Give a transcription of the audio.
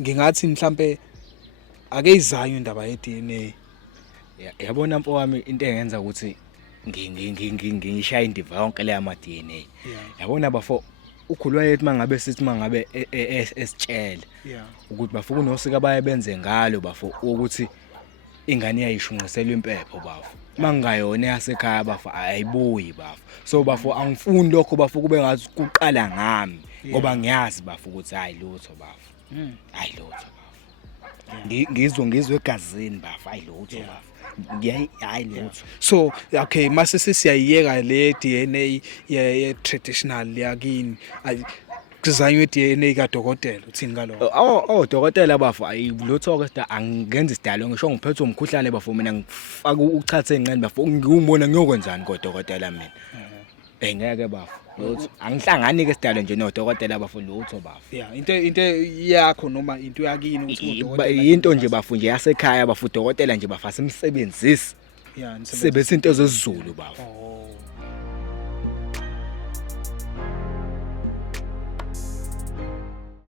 ngingathi mhlambe ake izanywe indaba ye DNA. Yabona mfowami into engenza ukuthi ngishaya indiva yonke le ama DNA. Yabona bafo ukhulwa yethi mangabe sithi mangabe esitshela ukuthi bafuna unosika baye benze ngalo bafo ukuthi ingane iyayishunqiselwa impepho bafo. Mangayona yasekhaya bafo ayibuyi bafo. So bafo angifuni lokho bafo kube ngathi kuqala ngami ngoba ngiyazi bafo ukuthi hayi lutho bafo. Hayi lutho bafo. Ngizwe egazini bafo hayi lutho bafo. Hayi lutho. So okay mase sesiyayiyeka le DNA ye traditional yakini kuzanywe DNA kaDokotela uthini ngalokho? Dokotela bafo ayilutho ke angenza isidalo ngisho ngiphethe umkhuhlane bafo mina ngifaka uchathe enqeni bafo ngiyumbona ngiyokwenzani kodokotela mina. Ngeke bafo. Lutho angihlangani ke isidalo nje noDokotela bafo lutho bafo. Into yakho noma into yakini ukuthi uDokotela into nje bafo nje yasekhaya bafo uDokotela nje bafasa imsebenzisi. Sebese into zezulu bafo.